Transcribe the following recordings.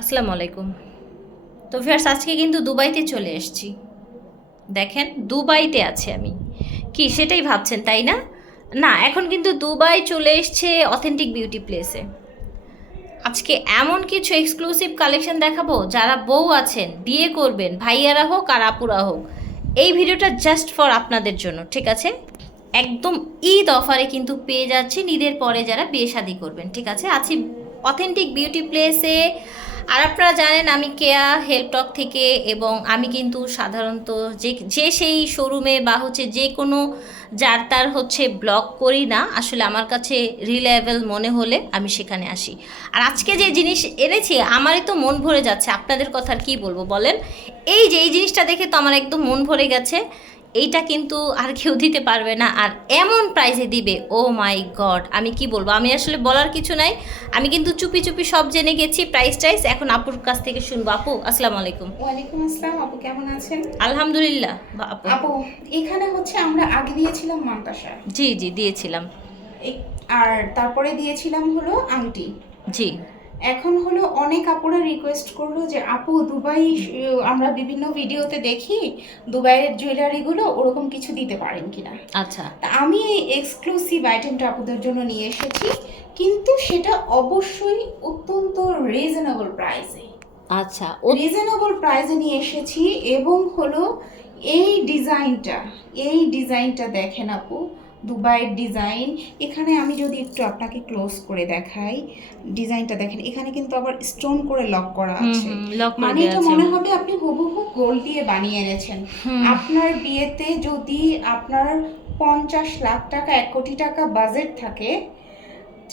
আসসালামু আলাইকুম। তো ফিয়ার্স আজকে কিন্তু দুবাইতে চলে এসেছি। দেখেন, দুবাইতে আছে আমি। কি, সেটাই ভাবছেন, তাই না? না, এখন কিন্তু দুবাই চলে এসছে অথেন্টিক বিউটি প্লেসে আজকে এমন কিছু এক্সক্লুসিভ কালেকশন দেখাবো, যারা বউ আছেন, বিয়ে করবেন, ভাইয়ারা হোক আর আপুরা হোক। এই ভিডিওটা জাস্ট ফর আপনাদের জন্য, ঠিক আছে? একদম ঈদ অফারে কিন্তু পেয়ে যাচ্ছেন, ঈদের পরে যারা বিয়ে শাদি করবেন, ঠিক আছে? আছি অথেন্টিক বিউটি প্লেসে আর আপনারা জানেন আমি কেয়া হেল্পটক থেকে এবং আমি কিন্তু সাধারণত যে যে সেই শোরুমে বা হচ্ছে যে কোনো যার তার হচ্ছে ব্লগ করি না, আসলে আমার কাছে রিলায়েবল মনে হলে আমি সেখানে আসি। আর আজকে যে জিনিস এনেছি, আমারই তো মন ভরে যাচ্ছে। আপনাদের কথা আর কি বলব বলেন? এই যে, এই জিনিসটা দেখে তো আমার একদম মন ভরে গেছে। এইটা কিন্তু আর কেউ দিতে পারবে না। আর এমন প্রাইসে দিবে ও মাই গড আমি কি বলব? আমি আসলে বলার কিছু নাই। আমি কিন্তু চুপি চুপি সব জেনে গেছি প্রাইস টাইস এখন আপুর কাছ থেকে শুনব। আপু আসসালামু আলাইকুম। ওয়ালাইকুম আসসালাম আপু কেমন আছেন? আলহামদুলিল্লাহ আপু। আপু এখানে হচ্ছে আমরা আগে দিয়েছিলাম মান্তাসা। জি জি দিয়েছিলাম। আর তারপরে দিয়েছিলাম হলো আংটি। জি। এখন হলো অনেক আপুরা রিকোয়েস্ট করল যে আপু দুবাই আমরা বিভিন্ন ভিডিওতে দেখি দুবাইয়ের জুয়েলারিগুলো ওরকম কিছু দিতে পারেন কিনা? আচ্ছা। তা আমি এই এক্সক্লুসিভ আইটেমটা আপুদের জন্য নিয়ে এসেছি কিন্তু সেটা অবশ্যই অত্যন্ত রিজনেবল প্রাইসে আচ্ছা ও রিজনেবল প্রাইসে নিয়ে এসেছি এবং হলো এই ডিজাইনটা এই ডিজাইনটা দেখেন আপু দুবাইয়ের ডিজাইন। এখানে আমি যদি একটু আপনাকে ক্লোজ করে দেখাই ডিজাইনটা দেখেন এখানে কিন্তু আবার স্টোন করে লক করা আছে। মানে এটা মনে হবে আপনি হুবহু গোল্ড দিয়ে বানিয়ে এনেছেন। আপনার বিয়েতে যদি আপনার পঞ্চাশ লাখ টাকা এক কোটি টাকা বাজেট থাকে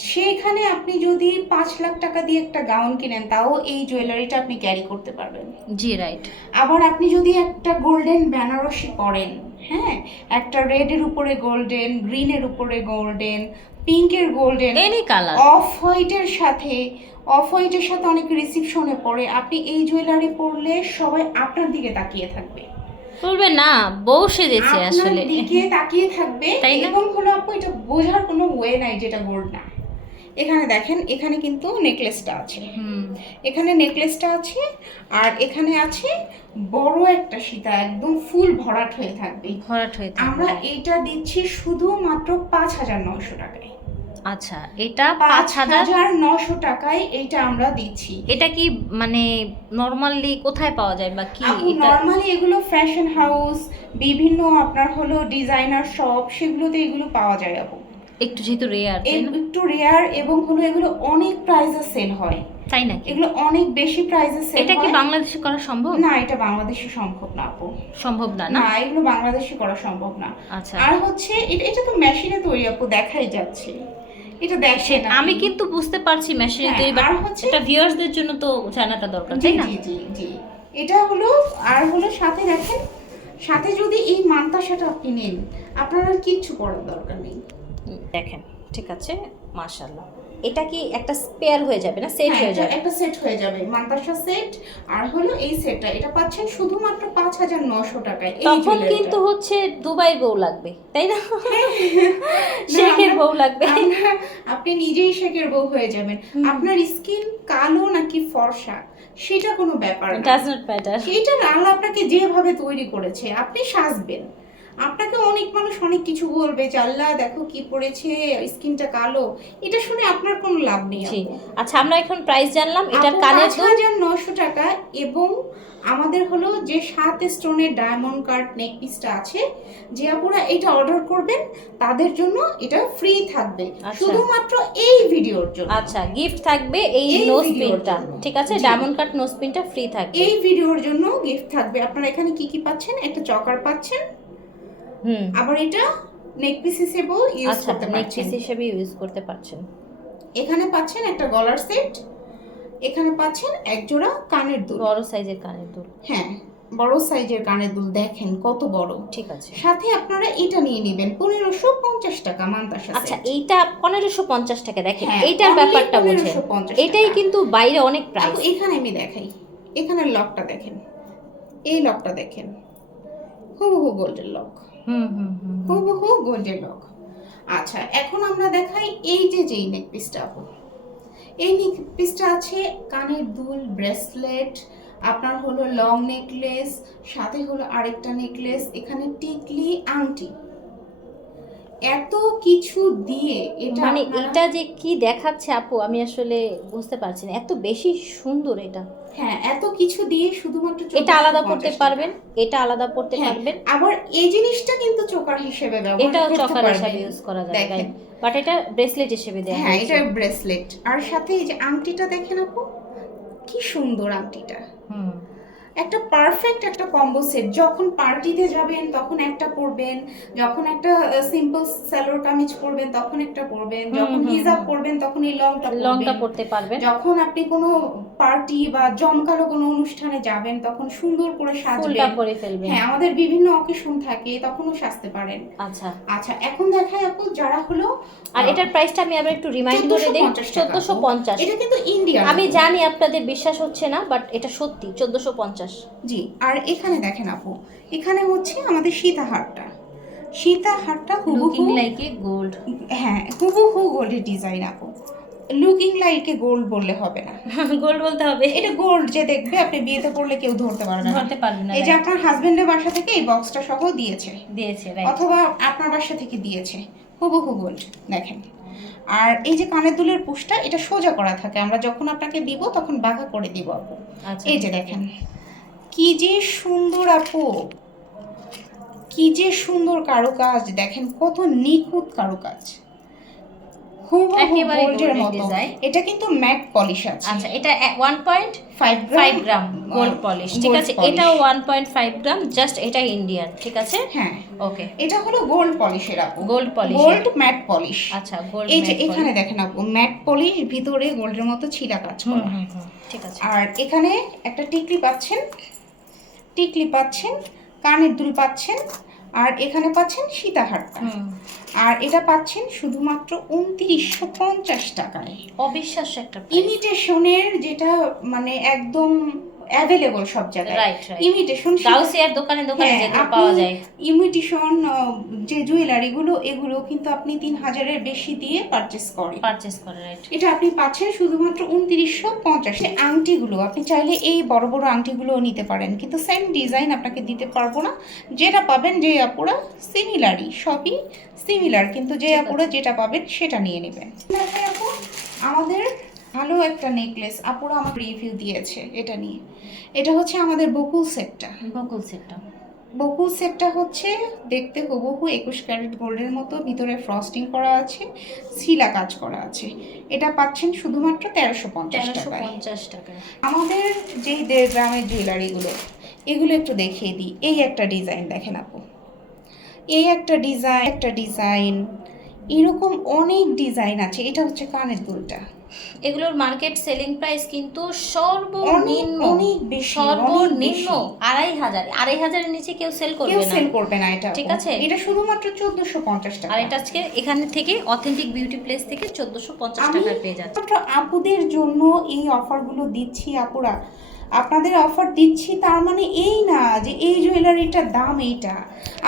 সেইখানে আপনি যদি পাঁচ লাখ টাকা দিয়ে একটা গাউন কিনেন তাও এই জুয়েলারিটা আপনি ক্যারি করতে পারবেন। জি রাইট আবার আপনি যদি একটা গোল্ডেন বেনারসি পরেন হ্যাঁ একটা রেডের উপরে গোল্ডেন গ্রিনের উপরে গোল্ডেন পিঙ্কের গোল্ডেন এনি কালার অফ হোয়াইটের সাথে অফ হোয়াইটের সাথে অনেক রিসিপশনে পরে আপনি এই জুয়েলারি পরলে সবাই আপনার দিকে তাকিয়ে থাকবে। বলবে না বউ সেজেছে আপনার আসলে। দিকে তাকিয়ে থাকবে? এবং হলো আপু এটা বোঝার কোনো ওয়ে নাই যেটা গোল্ড না। এখানে দেখেন এখানে কিন্তু নেকলেসটা আছে। হুম। এখানে নেকলেসটা আছে আর এখানে আছে বড় একটা সীতা একদম ফুল ভরাট হয়ে থাকবে। ভরাট হয়ে আমরা এইটা দিচ্ছি শুধুমাত্র পাঁচ হাজার নশো টাকায়। আচ্ছা এটা পাঁচ হাজার? নশো টাকায় এইটা আমরা দিচ্ছি। এটা কি মানে নর্মালি কোথায় পাওয়া যায় বা কি নর্মালি এগুলো ফ্যাশন হাউস বিভিন্ন আপনার হলো ডিজাইনার শপ সেগুলোতে এগুলো পাওয়া যায় আপু। একটু যেহেতু রেয়ার না? একটু রেয়ার এবং হলো এগুলো অনেক প্রাইসে সেল হয়। তাই নাকি? এগুলো অনেক বেশি প্রাইসে সেল এটা কি বাংলাদেশে করা সম্ভব? না এটা বাংলাদেশে সম্ভব না আপু। সম্ভব না না? না এগুলো বাংলাদেশে করা সম্ভব না। আচ্ছা। আর হচ্ছে এটা এটা তো মেশিনে তৈরি আপু দেখাই যাচ্ছে। এটা দেখেন আপনি। আমি কিন্তু বুঝতে পারছি মেশিনে হ্যাঁ, তৈরি আর হচ্ছে এটা ভিউয়ার্সদের জন্য তো জানাটা দরকার তাই না? জি জি জি। এটা হলো আর হলো সাথে দেখেন সাথে যদি এই মান্তাসাটা আপনি নেন আপনার আর কিচ্ছু করার দরকার নেই। দেখেন ঠিক আছে মাশাআল্লাহ। এটা কি একটা স্পেয়ার হয়ে যাবে না? সেট হ্যাঁ, হয়ে যাবে? একটা সেট হয়ে যাবে। মান্তাসা সেট আর হলো এই সেটটা এটা পাচ্ছেন শুধুমাত্র পাঁচ হাজার নশো টাকায় তখন কিন্তু হচ্ছে দুবাই বউ লাগবে তাই না? না, শেখের বউ লাগবে। আপনি নিজেই শেখের বউ হয়ে যাবেন। আপনার স্কিন কালো নাকি ফর্সা? সেটা কোনো ব্যাপার না। ডাজ নট ম্যাটার সেটা আল্লাহ আপনাকে যেভাবে তৈরি করেছে আপনি সাজবেন। আপনাকে অনেক মানুষ অনেক কিছু বলবে যে আল্লাহ দেখো কি পড়েছে স্কিনটা কালো। এটা শুনে আপনার কোনো লাভ নেই আচ্ছা আমরা এখন প্রাইস জানলাম এটার কানের দুল। হাজার নশো টাকা এবং আমাদের হলো যে সাত স্টোনের ডায়মন্ড কার্ড নেক পিসটা আছে যে আপুরা এটা অর্ডার করবেন তাদের জন্য এটা ফ্রি থাকবে। আচ্ছা। শুধুমাত্র এই ভিডিওর জন্য। আচ্ছা গিফট থাকবে এই নোজ পিনটা ঠিক আছে ডায়মন্ড কার্ড নোজ পিনটা ফ্রি থাকবে। এই ভিডিওর জন্য গিফট থাকবে। আপনারা এখানে কি কি পাচ্ছেন? একটা চকার পাচ্ছেন আবার এটা নেক পিস হিসেবেও ইউজ আচ্ছা করতে নেক পিস হিসেবে ইউজ করতে পারছেন। এখানে পাচ্ছেন একটা গলার সেট এখানে পাচ্ছেন এক জোড়া কানের দুল। বড় সাইজের কানের দুল। হ্যাঁ বড় সাইজের কানের দুল দেখেন কত বড়। ঠিক আছে। সাথে আপনারা এটা নিয়ে নেবেন পনেরোশো পঞ্চাশ টাকা মান্তাসা আচ্ছা এইটা পনেরোশো পঞ্চাশ টাকা দেখেন হ্যাঁ, এইটার ব্যাপারটা বোঝেন। 1550 এটাই কিন্তু বাইরে অনেক প্রাইস এখানে আমি দেখাই এখানে লকটা দেখেন। এই লকটা দেখেন হুবহু গোল্ডের লক হুম হুম হুম। হুবহু গোল্ডের লক আচ্ছা এখন আমরা দেখাই এই যে যেই নেক পিসটা এই নেক পিসটা আছে কানের দুল ব্রেসলেট আপনার হলো লং নেকলেস সাথে হলো আরেকটা নেকলেস এখানে টিকলি, আংটি। এত কিছু দিয়ে এটা মানে এটা যে কি দেখাচ্ছে আপু আমি আসলে বুঝতে পারছি না। এত বেশি সুন্দর এটা। হ্যাঁ এত কিছু দিয়ে শুধুমাত্র এটা আলাদা করতে পারবেন? এটা আলাদা করতে হ্যাঁ, পারবেন? আবার এই জিনিসটা কিন্তু চোকার হিসেবে ব্যবহার এটাও করতে চকার পারবেন। ইউজ করা যায়। বাট এটা ব্রেসলেট হিসেবে দেওয়া হ্যাঁ এটা ব্রেসলেট আর সাথে এই যে আংটিটা দেখেন আপু কি সুন্দর আংটিটা। হুম। একটা পারফেক্ট একটা কম্বো সেট যখন পার্টিতে যাবেন তখন একটা পরবেন যখন একটা সিম্পল স্যালোর কামিজ পরবেন তখন একটা পরবেন যখন হিজাব পরবেন তখন এই লংটা লংটা পড়তে পারবেন। যখন আপনি কোনো পার্টি বা জমকালো কোনো অনুষ্ঠানে যাবেন তখন সুন্দর করে সাজবেন। পরে ফেলবেন। হ্যাঁ আমাদের বিভিন্ন অকেশন থাকে তখনও সাজতে পারেন। আচ্ছা। আচ্ছা এখন দেখায় আপু যারা হলো আর এটার প্রাইসটা আমি আবার একটু রিমাইন্ড করে দিই। 1450 চোদ্দশো পঞ্চাশ। এটা কিন্তু ইন্ডিয়া আমি জানি আপনাদের বিশ্বাস হচ্ছে না বাট এটা সত্যি চোদ্দশো পঞ্চাশ। জি আর এখানে দেখেন আপু এখানে হচ্ছে আমাদের সীতাহারটা। সীতাহারটা হুবহু লুকিং লাইক এ গোল্ড হ্যাঁ হুবহু গোল্ডের ডিজাইন আপু। লুকিং লাইক এ গোল্ড বললে হবে না। গোল্ড বলতে হবে। এটা গোল্ড যে দেখবে আপনি বিয়েতে করলে কেউ ধরতে পারবে না। ধরতে পারবেন না এই যে আপনার হাজবেন্ডের বাসা থেকে এই বক্সটা সহ দিয়েছে। দিয়েছে রাইট অথবা আপনার বাসা থেকে দিয়েছে। হুবহু গোল্ড দেখেন। আর এই যে কানের দুলের পুষটা এটা সোজা করা থাকে। আমরা যখন আপনাকে দিব তখন বাঁকা করে দিব আপু। আচ্ছা। এই যে দেখেন। কি যে সুন্দর আপু। কি যে সুন্দর কারুকাজ দেখেন কত নিখুঁত কারুকাজ। এটা কিন্তু ম্যাট পলিশ আছে। আচ্ছা এটা one point five five gram gold polish ঠিক আছে? পয়েন্ট ফাইভ গ্রাম জাস্ট এটা ইন্ডিয়ান ঠিক আছে? হ্যাঁ। ওকে এটা হলো গোল্ড পলিশের আপু। Gold polish gold matte polish আচ্ছা গোল্ড এই যে এখানে দেখেন আপু ম্যাট পলিশ ভিতরে গোল্ডের মতো ছিলা কাজ করা। ঠিক আছে। আর এখানে একটা টিকলি পাচ্ছেন। টিকলি পাচ্ছেন কানের দুল পাচ্ছেন আর এখানে পাচ্ছেন সীতাহারটা আর এটা পাচ্ছেন শুধুমাত্র উনত্রিশশো পঞ্চাশ টাকায়। অবিশ্বাস্য একটা ইমিটেশনের যেটা মানে একদম অ্যাভেলেবল সব জায়গায়। ইমিটেশন গাউসিয়ার দোকানে দোকানে হ্যাঁ, যেগুলো পাওয়া যায়। ইমিটেশন যে জুয়েলারিগুলো এগুলো কিন্তু আপনি তিন হাজারের বেশি দিয়ে পারচেস করেন। পারচেজ করে রাইট এটা আপনি পাচ্ছেন শুধুমাত্র উনত্রিশশো পঞ্চাশে। আংটিগুলো আপনি চাইলে এই বড় বড় আংটিগুলোও নিতে পারেন। কিন্তু সেম ডিজাইন আপনাকে দিতে পারব না। যেটা পাবেন যে আপুরা সিমিলারই সবই সিমিলার কিন্তু যে আপুরা যেটা পাবেন সেটা নিয়ে নেবেন। আমাদের ভালো একটা নেকলেস আপুরা আমার রিভিউ দিয়েছে এটা নিয়ে। এটা হচ্ছে আমাদের বকুল সেটটা বকুল সেটটা বকুল সেটটা হচ্ছে দেখতে হুবহু একুশ ক্যারেট গোল্ডের মতো ভিতরে ফ্রস্টিং করা আছে শিলা কাজ করা আছে। এটা পাচ্ছেন শুধুমাত্র তেরোশো পঞ্চাশ টাকায়। টাকা আমাদের যেই দেড় গ্রামের জুয়েলারিগুলো এগুলো একটু দেখিয়ে দিই। এই একটা ডিজাইন দেখেন আপু। এই একটা ডিজাইন একটা ডিজাইন এরকম অনেক ডিজাইন আছে। এটা হচ্ছে কানের দুলটা। এগুলোর মার্কেট সেলিং প্রাইস কিন্তু সর্বনিম্ন সর্বনিম্ন আড়াই হাজার আড়াই হাজারের নিচে কেউ সেল করবে না। সেল করবে না এটা ঠিক আছে। এটা শুধুমাত্র চোদ্দশো পঞ্চাশ টাকা। আর এটা আজকে এখানে থেকে অথেন্টিক বিউটি প্লেস থেকে চোদ্দশো পঞ্চাশ টাকা পেয়ে যাচ্ছে। আপুদের জন্য এই অফারগুলো দিচ্ছি আপুরা। আপনাদের অফার দিচ্ছি তার মানে এই না যে এই জুয়েলারিটার দাম এইটা।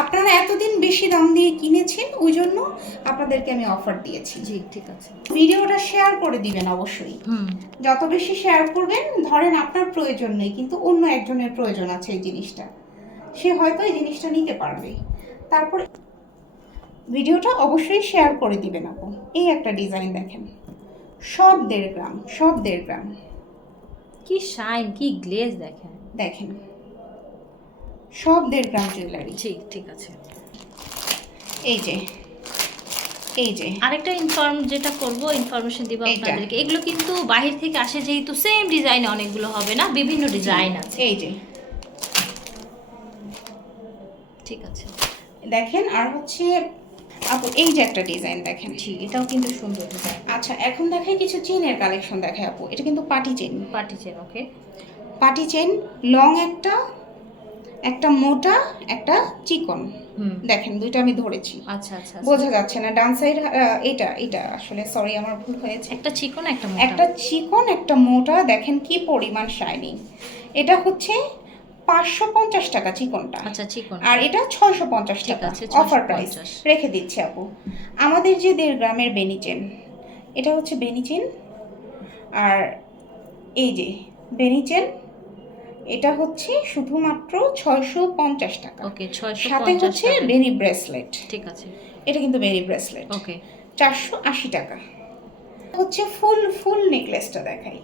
আপনারা এতদিন বেশি দাম দিয়ে কিনেছেন ওই জন্য আপনাদেরকে আমি অফার দিয়েছি। জি ঠিক আছে। ভিডিওটা শেয়ার করে দিবেন অবশ্যই। যত বেশি শেয়ার করবেন ধরেন আপনার প্রয়োজন নেই কিন্তু অন্য একজনের প্রয়োজন আছে এই জিনিসটা। সে হয়তো এই জিনিসটা নিতে পারবে। তারপর ভিডিওটা অবশ্যই শেয়ার করে দিবেন আপু। এই একটা ডিজাইন দেখেন। সব দেড় গ্রাম সব দেড় গ্রাম। কি শাইন কি গ্লেজ দেখেন। দেখেন। সব দেড় গ্রাম জুয়েলারি জি ঠিক আছে। এই যে এই যে। আরেকটা ইনফর্ম যেটা করব ইনফরমেশন দিব। আপনাদেরকে। এগুলো কিন্তু বাহির থেকে আসে যেহেতু সেম ডিজাইন অনেকগুলো হবে না বিভিন্ন ডিজাইন আছে। এই যে। ঠিক আছে। দেখেন আর হচ্ছে আপু এই যে একটা ডিজাইন দেখেন। জি এটাও কিন্তু সুন্দর ডিজাইন আচ্ছা এখন দেখাই কিছু চেনের কালেকশন দেখায় আপু। এটা কিন্তু party chain party chain okay party chain long একটা একটা মোটা একটা চিকন। দেখেন দুইটা আমি ধরেছি। আচ্ছা আচ্ছা আচ্ছা। বোঝা যাচ্ছে না ডান সাইড এটা এটা। আসলে সরি আমার ভুল হয়েছে। একটা চিকন একটা মোটা। একটা চিকন একটা মোটা। দেখেন কি পরিমাণ শাইনিং এটা হচ্ছে পাঁচশো পঞ্চাশ টাকা চিকনটা। আচ্ছা চিকন। আর এটা ছয়শো পঞ্চাশ টাকা অফার প্রাইস রেখে দিচ্ছি আপু। আমাদের যে দেড় গ্রামের বেনিচেন এটা হচ্ছে বেনিচেন আর এই যে বেনি চেন এটা হচ্ছে শুধুমাত্র ছয়শো পঞ্চাশ টাকা। ওকে ছয়শো সাথে হচ্ছে। বেনি ব্রেসলেট ঠিক আছে। এটা কিন্তু বেনি ব্রেসলেট ওকে। চারশো আশি টাকা। হচ্ছে ফুল ফুল নেকলেসটা দেখাই।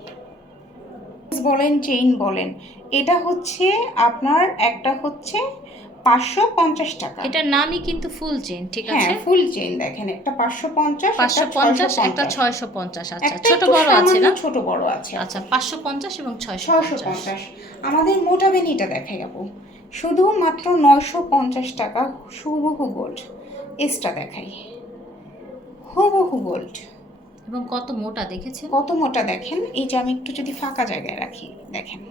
বলেন চেইন বলেন এটা হচ্ছে আপনার একটা হচ্ছে পাঁচশো পঞ্চাশ টাকা। এটার নামই কিন্তু ফুল চেন ঠিক হ্যাঁ আছে? ফুল চেইন দেখেন একটা পাঁচশো পঞ্চাশ পাঁচশো পঞ্চাশ একটা ছয়শো পঞ্চাশ আচ্ছা ছোট বড় আছে না? ছোট বড় আছে। আচ্ছা পাঁচশো পঞ্চাশ এবং ছয়শো পঞ্চাশ। আমাদের মোটা বেনিটা দেখাই যাব। শুধুমাত্র নয়শো পঞ্চাশ টাকা হুবহু গোল্ড এসটা দেখাই। হুবহু গোল্ড এবং কত মোটা দেখেছেন? কত মোটা দেখেন? এই যে আমি একটু যদি ফাঁকা জায়গায় রাখি দেখেন।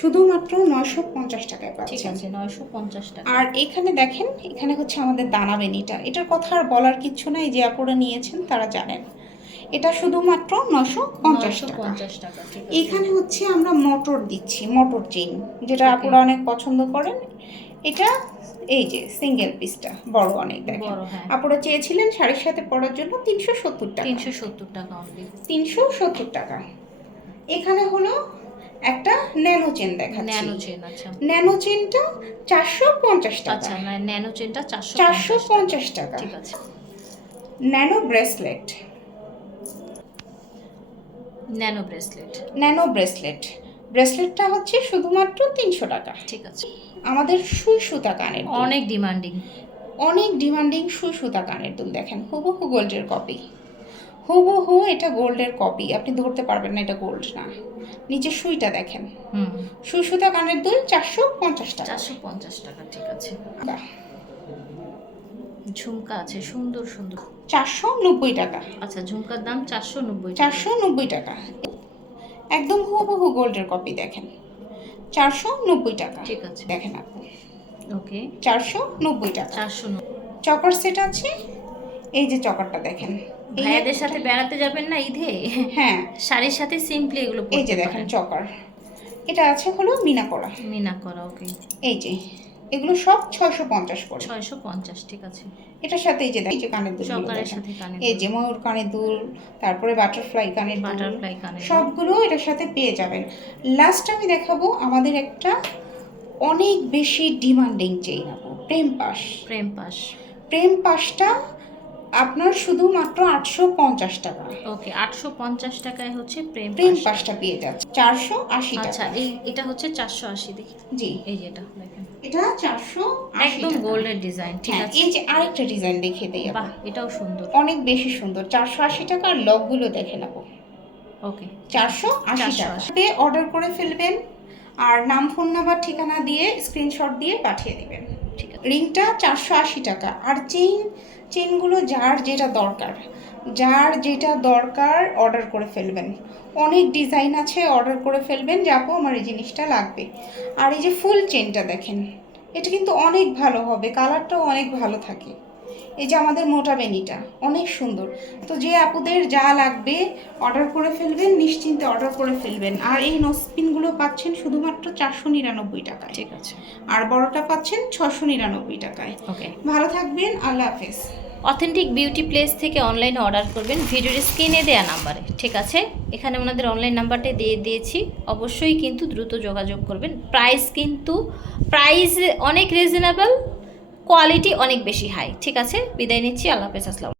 শুধুমাত্র নয়শো পঞ্চাশ টাকায় ঠিক আছে নয়শো পঞ্চাশ টাকা। আর এখানে দেখেন এখানে হচ্ছে আমাদের দানা বেনিটা। এটার কথা আর বলার কিচ্ছু নাই যে আপুরা নিয়েছেন তারা জানেন। এটা শুধুমাত্র নশো পঞ্চাশ টাকা। এখানে হচ্ছে আমরা মটর দিচ্ছি মটর চেইন যেটা আপনারা অনেক পছন্দ করেন। এটা এই যে সিঙ্গেল পিসটা বড় অনেক দেখেন। বড় হ্যাঁ। চেয়েছিলেন শাড়ির সাথে পরার জন্য তিনশো সত্তর টাকা। তিনশো সত্তর টাকা তিনশো সত্তর টাকা। এখানে হলো একটা ন্যানো চেন দেখাচ্ছি। ন্যানো চেন আচ্ছা। ন্যানো চেনটা চারশো পঞ্চাশ টাকা। আচ্ছা ন্যানো চেনটা চারশো চারশো পঞ্চাশ টাকা। ঠিক আছে। Nano bracelet nano bracelet nano bracelet ব্রেসলেটটা হচ্ছে শুধুমাত্র তিনশো টাকা। ঠিক আছে। আমাদের সুই সুতা কানের অনেক ডিমান্ডিং অনেক ডিমান্ডিং সুই সুতা কানের দুল দেখেন। হুবহু গোল্ডের কপি হুবহু এটা গোল্ডের কপি আপনি ধরতে পারবেন না এটা গোল্ড না। নিচে সুইটা দেখেন। হুম। সুই সুতা কানের দুল চারশো পঞ্চাশ টাকা। চারশো পঞ্চাশ টাকা ঠিক আছে। ঝুমকা আছে সুন্দর সুন্দর। চারশো নব্বই টাকা। আচ্ছা ঝুমকার দাম চারশো নব্বই চারশো নব্বই টাকা। একদম হুবহু গোল্ডের কপি দেখেন। চারশো নব্বই টাকা। ঠিক আছে। দেখেন আপনি। ওকে। চারশো নব্বই টাকা। চারশো চকার সেট আছে? এই যে চকারটা দেখেন। ভাইয়াদের সাথে বেড়াতে যাবেন না ঈদে? হ্যাঁ। শাড়ির সাথে সিম্পলি এগুলো এই যে দেখেন চকার। এটা আছে হলো মিনা করা মিনা করা ওকে। এই যে। এগুলো সব ছয়শো পঞ্চাশ করে ছয়শো পঞ্চাশ ঠিক আছে। এটার সাথে এই যে এই যে কানের দুল সাথে এই যে ময়ূর কানের দুল তারপরে বাটারফ্লাই কানের বাটারফ্লাই কানে সবগুলো এটার সাথে পেয়ে যাবেন। লাস্ট আমি দেখাবো আমাদের একটা অনেক বেশি ডিমান্ডিং চেইন আপু প্রেম পাশ। প্রেম পাস প্রেম পাশটা আপনার শুধুমাত্র আটশো পঞ্চাশ টাকা। ওকে আটশো পঞ্চাশ টাকায় হচ্ছে প্রেম প্রেম পাশটা পেয়ে যাচ্ছে। চারশো আশি আচ্ছা এই এটা হচ্ছে চারশো আশি দেখি। জি। এই যে এটা চারশো একদম গোল্ডের ডিজাইন ঠিক হ্যাঁ আছে। এই যে আরেকটা ডিজাইন দেখিয়ে দিই বাহ এটাও সুন্দর। অনেক বেশি সুন্দর চারশো আশি টাকা আর লকগুলো দেখে নেব। ওকে। চারশো আশি 480 টাকা। অর্ডার করে ফেলবেন আর নাম ফোন নাম্বার ঠিকানা দিয়ে স্ক্রিনশট দিয়ে পাঠিয়ে দিবেন। ঠিক আছে। রিংটা চারশো আশি টাকা। আর চেইন চেইনগুলো যার যেটা দরকার। যার যেটা দরকার অর্ডার করে ফেলবেন। অনেক ডিজাইন আছে অর্ডার করে ফেলবেন যাব আমার এই জিনিসটা লাগবে। আর এই যে ফুল চেনটা দেখেন এটা কিন্তু অনেক ভালো হবে কালারটাও অনেক ভালো থাকে। এই যে আমাদের মোটা বেনিটা অনেক সুন্দর। তো যে আপুদের যা লাগবে অর্ডার করে ফেলবেন নিশ্চিন্তে অর্ডার করে ফেলবেন। আর এই নোসপিনগুলো পাচ্ছেন শুধুমাত্র চারশো নিরানব্বই টাকায়। ঠিক আছে। আর বড়টা পাচ্ছেন ছশো নিরানব্বই টাকায়। ওকে ভালো থাকবেন আল্লাহ হাফেজ। অথেন্টিক বিউটি প্লেস থেকে অনলাইনে অর্ডার করবেন। ভিডিওর স্ক্রিনে দেয়া নাম্বারে। ঠিক আছে? এখানে ওনাদের অনলাইন নাম্বারটা দিয়ে দিয়েছি। অবশ্যই কিন্তু দ্রুত যোগাযোগ করবেন। প্রাইস কিন্তু, প্রাইস অনেক রিজনেবল কোয়ালিটি অনেক বেশি হাই ঠিক আছে? বিদায় নিচ্ছি। আল্লাহ হাফেজ। আসসালাম